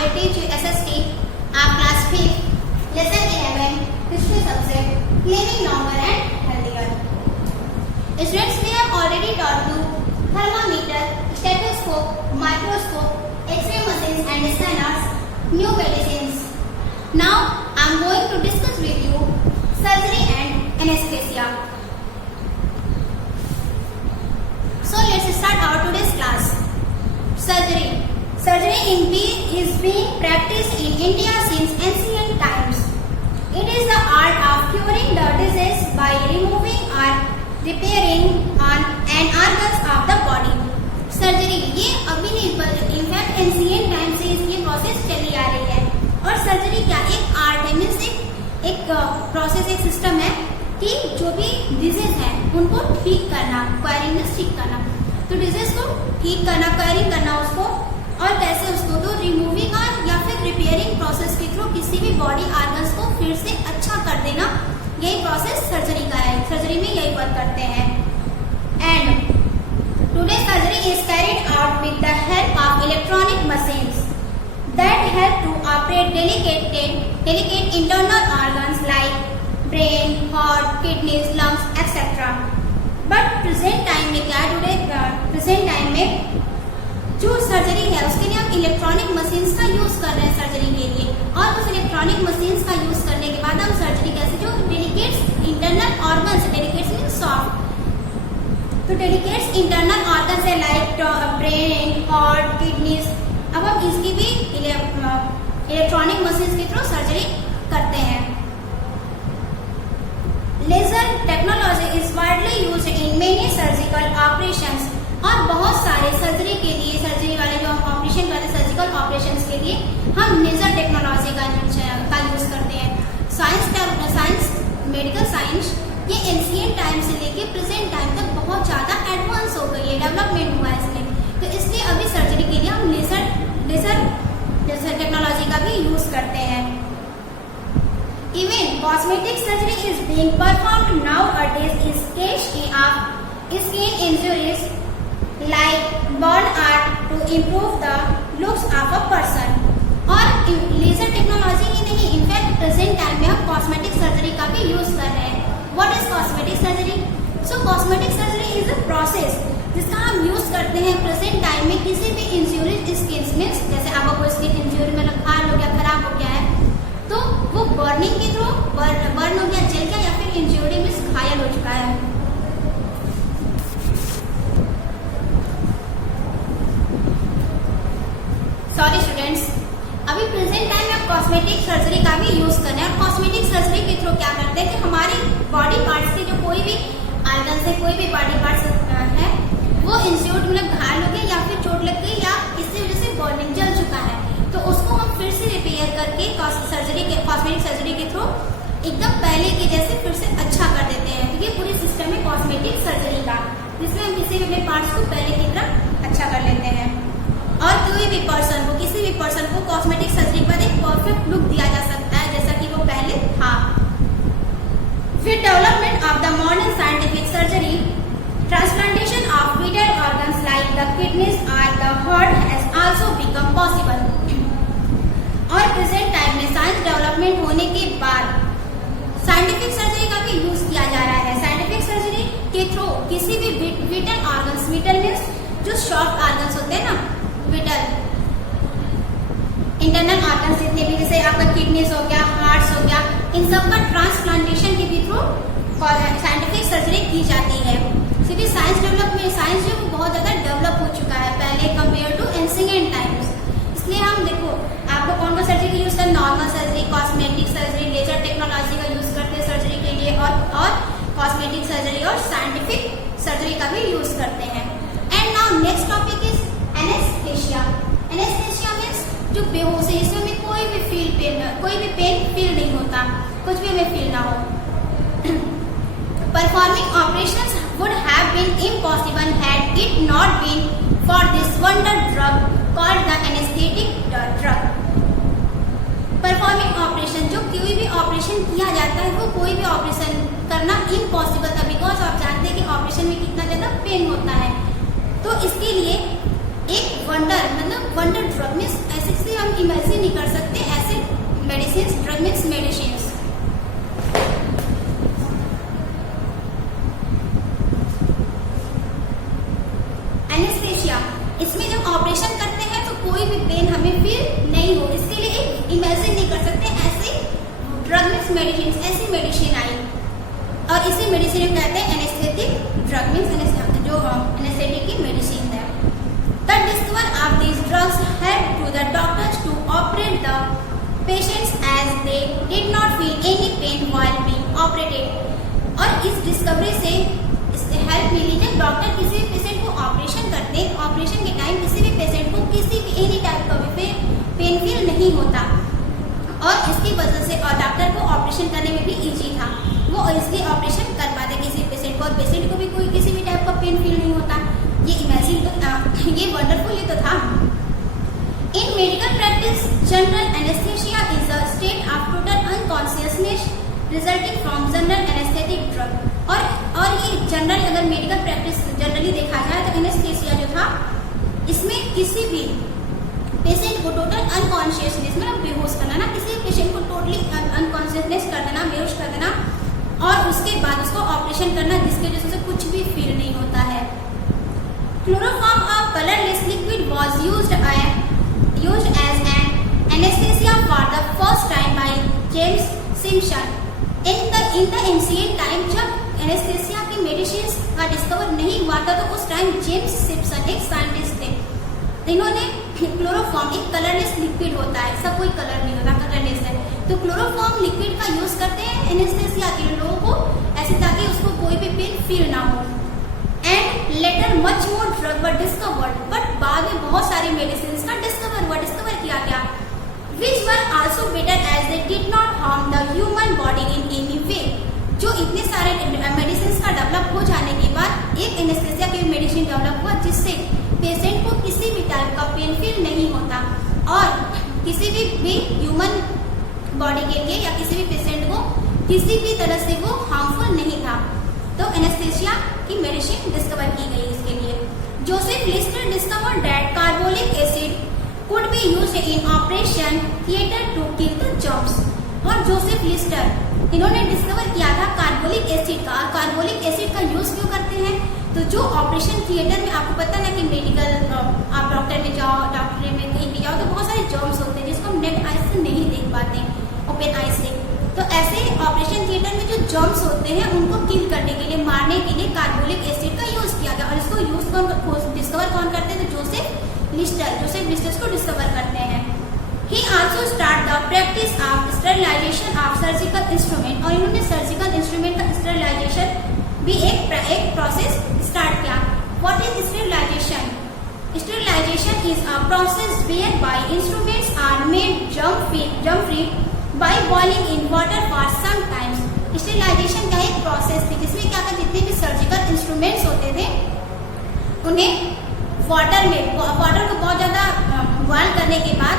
I teach you SST, class 5, lesson 11, history subject, living longer and healthier. Students, we have already taught you thermometer, stethoscope, microscope, X-ray machines and scanners, new medicines. Now I am going to discuss with you surgery and anesthesia. So let's start our today's class. Surgery. Surgery is being practiced in India since ancient times. It is the art of curing the disease by removing or repairing an organs of the body. Surgery ये अभी नहीं, in fact ancient time से इसकी process चली आ रही है. और surgery क्या एक आर्ट है, मीन्स एक प्रोसेस, एक सिस्टम है कि जो भी डिजीज है उनको ठीक करना, क्वायरिंग मीन्स ठीक करना. तो डिजीज को ठीक करना, क्वायरिंग करना उसको, और कैसे उसको तो रिमूविंग और या फिर रिपेयरिंग प्रोसेस के थ्रू किसी भी बॉडी ऑर्गन्स को फिर से अच्छा कर देना, यही प्रोसेस सर्जरी का है. सर्जरी में यही वर्क करते हैं. And today surgery is carried out with the help of electronic machines that help to operate delicate internal organs like brain, heart, kidneys, lungs, etc. But present time में क्या है, present time में जो surgery है उसके लिए हम electronic machines का यूज कर रहे हैं सर्जरी के लिए. और उस इलेक्ट्रॉनिक मशीन्स का यूज करने के बाद हम सर्जरी कैसे, जो delicates internal organs, delicates mean soft, तो डेलिकेट्स इंटरनल ऑर्गन्स है लाइक ब्रेन, हार्ट, किडनीज. अब हम इसकी भी इलेक्ट्रॉनिक मशीन्स के थ्रू सर्जरी करते हैं. Laser technology is widely used in many surgical operations. और बहुत सारे सर्जरी के लिए, सर्जरी वाले जो हम ऑपरेशन करते हैं, सर्जिकल ऑपरेशंस के लिए हम लेजर टेक्नोलॉजी का यूज करते हैं. साइंस, मेडिकल साइंस ये एंशिएंट टाइम से लेके प्रेजेंट टाइम तक बहुत ज्यादा एडवांस हो गई है, डेवलपमेंट हुआ है इसमें. तो इसलिए अभी सर्जरी के लिए हम लेजर टेक्नोलॉजी का भी यूज करते हैं. Even cosmetic surgery is being performed nowadays in case of skin injuries like burn art to improve the looks of a person. और लेजर टेक्नोलॉजी ही नहीं, इनफैक्ट प्रेजेंट टाइम में हम कॉस्मेटिक सर्जरी का भी यूज कर रहे हैं. What is cosmetic surgery? So cosmetic surgery is a process जिसका हम यूज करते हैं प्रेजेंट टाइम में किसी भी इंज्यूरीज स्किन मीन्स, जैसे आपका कोई स्किन इंज्यूरी में खाल हो गया, खराब हो गया है, तो वो बर्निंग के थ्रू बर्न हो गया, जल गया, या फिर इंज्यूरी मीन्स घायल हो चुका है. सॉरी स्टूडेंट्स, अभी प्रेजेंट टाइम में कॉस्मेटिक सर्जरी का भी यूज कर रहे हैं. और कॉस्मेटिक सर्जरी के थ्रू क्या करते हैं कि हमारी बॉडी पार्ट्स के जो कोई भी ऑर्गन से कोई भी बॉडी पार्ट्स है वो इंस्टीट्यूट मतलब घायल हो गया, या फिर चोट लग गई, या इससे वजह से बर्निंग जल चुका है, तो उसको हम फिर से रिपेयर करके कॉस्मेटिक सर्जरी के थ्रू एकदम पहले के जैसे फिर से अच्छा कर देते हैं. तो ये पूरी सिस्टम है कॉस्मेटिक सर्जरी का, जिसमें हम किसी भी अपने पार्ट्स को पहले की तरह अच्छा कर लेते हैं. और कोई भी पर्सन को, किसी भी पर्सन को कॉस्मेटिक सर्जरी पर एक परफेक्ट लुक दिया जा सकता है जैसा कि वो पहले था. With development of the modern scientific surgery, transplantation of vital organs like the kidneys or the heart has also become possible. और प्रेजेंट टाइम में साइंस डेवलपमेंट होने के बाद साइंटिफिक सर्जरी का भी यूज किया जा रहा है. साइंटिफिक सर्जरी के थ्रू किसी भी विटल ऑर्गन्स, विटल मीन्स जो सॉफ्ट ऑर्गन्स होते हैं ना, विटल इंटरनल ऑर्गन्स जितने भी, जैसे आपका किडनीज हो गया, हार्ट्स हो गया, इन सब का ट्रांसप्लांटेशन के भी थ्रू साइंटिफिक सर्जरी की जाती है. क्योंकि साइंस जो बहुत ज्यादा डेवलप हो चुका है पहले कंपेयर टू एंशिएंट टाइम्स. इसलिए हम देखो आपको कौन सा सर्जरी का यूज करना, normal surgery, cosmetic surgery, laser technology का यूज करते हैं सर्जरी के लिए, और कॉस्मेटिक सर्जरी और साइंटिफिक सर्जरी का भी यूज करते हैं. And now next topic is anaesthesia. Anaesthesia means जो बेहोशी, इसमें हमें कोई भी पेन फील नहीं होता, कुछ भी हमें फील ना हो. Performing operations would have been impossible had it not been for this wonder drug called the anesthetic drug. Performing operation, जो कोई भी ऑपरेशन किया जाता है वो कोई भी ऑपरेशन करना इम्पॉसिबल था, बिकॉज आप जानते हैं कि ऑपरेशन में कितना ज्यादा पेन होता है. तो इसके लिए एक वंडर मतलब वंडर ड्रग मीन्स ऐसे से हम इमेजिन नहीं कर सकते ऐसे medicine, drug means medicine. Anaesthesia, इसमें जब ऑपरेशन करते हैं तो कोई भी पेन हमें फील नहीं हो, इसके लिए एक इमेजिन नहीं कर सकते ऐसे ड्रग मीन्स मेडिसिन, ऐसी मेडिसिन आई और इसी मेडिसिन को कहते हैं एनेस्थेटिक ड्रग मीन्स जो एनेस्थेटिक की मेडिसिन है। The discovery of these drugs helped to the doctors to operate the patients as they did not feel any pain while being operated। और इस डिस्कवरी से इससे हेल्प मिली जब डॉक्टर किसी भी पेशेंट को ऑपरेशन करते हैं, ऑपरेशन के टाइम किसी भी पेशेंट को किसी भी एनी टाइप का भी पेन फील नहीं होता और इसकी वजह से और डॉक्टर को ऑपरेशन करने में भी इजी था, वो इसलिए ऑपरेशन कर पाते किसी पेशेंट को और पेशेंट को भी कोई किसी भी टाइप का पेन फील नहीं होता। ये इमेजिन तो ये वंडरफुल ही तो था। इन medical practice general anaesthesia is a state of total unconsciousness resulting from general anaesthetic drug. और ये जनरल अगर मेडिकल प्रैक्टिस जनरली देखा जाए तो एनेस्थेसिया जो था इसमें किसी भी पेशेंट को टोटल अनकॉन्शियसनेस मतलब बेहोश करना ना, किसी पेशेंट को टोटली अनकॉन्शियसनेस कर देना, बेहोश कर देना और उसके बाद उसको ऑपरेशन करना जिसकी वजह से कुछ भी फील नहीं होता है। Chloroform, a colorless liquid, was used as an anesthesia for the first time by James Simpson। In the ancient time जब एनेस्थेसिया की मेडिसिन का डिस्कवर नहीं हुआ था तो उस टाइम जेम्स सिम्पसन एक साइंटिस्ट थे, इन्होंने क्लोरोफॉर्म एक कलरलेस लिक्विड होता है, सब कोई कलर नहीं होता, कलरलेस है, तो क्लोरोफॉर्म लिक्विड का यूज करते हैं एनेस्थेसिया के लोगों को ऐसे ताकि उसको कोई भी पेन फील ना हो। And later much more drug were discovered, but बाद में बहुत सारी मेडिसिन का डिस्कवर किया गया, which were also better as they did not harm the human body in any way. जो इतने सारे मेडिसिन का डेवलप हो जाने के बाद एक एनेस्थेसिया की मेडिसिन डेवलप हुआ जिससे पेशेंट को किसी भी टाइप का पेन फील नहीं होता और किसी भी ह्यूमन बॉडी के लिए या किसी भी पेशेंट को किसी भी तरह से वो हार्मफुल नहीं था। तो एनेस्थेसिया की मेडिसिन डिस्कवर की गई इसके लिए। Joseph Lister discovered that carbolic acid could be used in operation theatre to kill the germs. और जोसेफ लिस्टर इन्होंने डिस्कवर किया था कार्बोलिक एसिड का। कार्बोलिक एसिड का यूज क्यों करते हैं तो जो ऑपरेशन थिएटर में आपको पता ना कि मेडिकल आप डॉक्टर में जाओ, डॉक्टर में कहीं भी जाओ तो बहुत सारे जर्म्स होते हैं जिसको हम नेट आइज से नहीं देख पाते ओपन आइज से, तो ऐसे ऑपरेशन थिएटर में जो जर्म्स होते हैं उनको किल करने के लिए, मारने के लिए कार्बोलिक एसिड का यूज किया गया और इसको डिस्कवर कौन करते हैं तो जोसेफ लिस्टर इसको डिस्कवर करते हैं। He also start the practice of sterilization of surgical instrument और इन्होंने सर्जिकल इंस्ट्रूमेंट का स्टेरिलाइजेशन भी एक प्रोसेस स्टार्ट किया। What is sterilization? Sterilization is a process whereby instruments are made germ free by boiling in water for some time। Sterilisation का एक process थी जिसमें क्या था, जितने भी सर्जिकल इंस्ट्रूमेंट्स होते थे उन्हें वाटर को बहुत ज्यादा बॉयल करने के बाद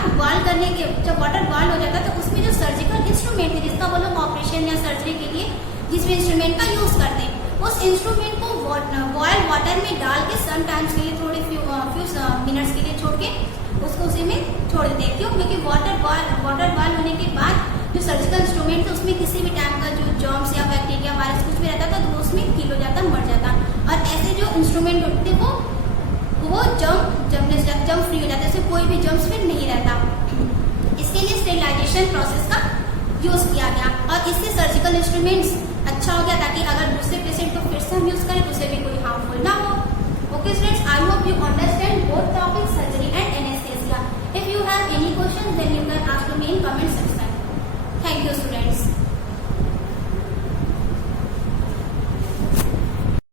जब वाटर बॉयल हो जाता तो उसमें जो सर्जिकल इंस्ट्रूमेंट है जिसका वो लोग ऑपरेशन या सर्जरी के लिए जिस भी इंस्ट्रूमेंट का यूज करते हैं उस इंस्ट्रूमेंट को बॉयल वाटर में डाल के सम टाइम्स के लिए थोड़े फ्यू मिनट्स के लिए छोड़ के उसको उसी में छोड़ देते हैं। क्यों? क्योंकि वाटर बॉयल होने के बाद जो सर्जिकल इंस्ट्रूमेंट है उसमें किसी भी टाइप का जो जर्म्स या बैक्टीरिया वायरस कुछ भी रहता था तो वो उसमें किल हो जाता, मर जाता। और ऐसे जो इंस्ट्रूमेंट होते वो जर्म फ्री हो जाता है, इससे कोई भी जर्म्स फिर नहीं रहता। इसके लिए स्टेरिलाइजेशन प्रोसेस का यूज किया गया और इससे सर्जिकल इंस्ट्रूमेंट्स अच्छा हो गया ताकि अगर दूसरे पेशेंट को फिर से हम यूज करें तो उसे भी कोई हार्मफुल ना हो। Okay students, I hope you understand both topics surgery and anaesthesia. If you have any questions then you can ask me in comment section. Thank you students.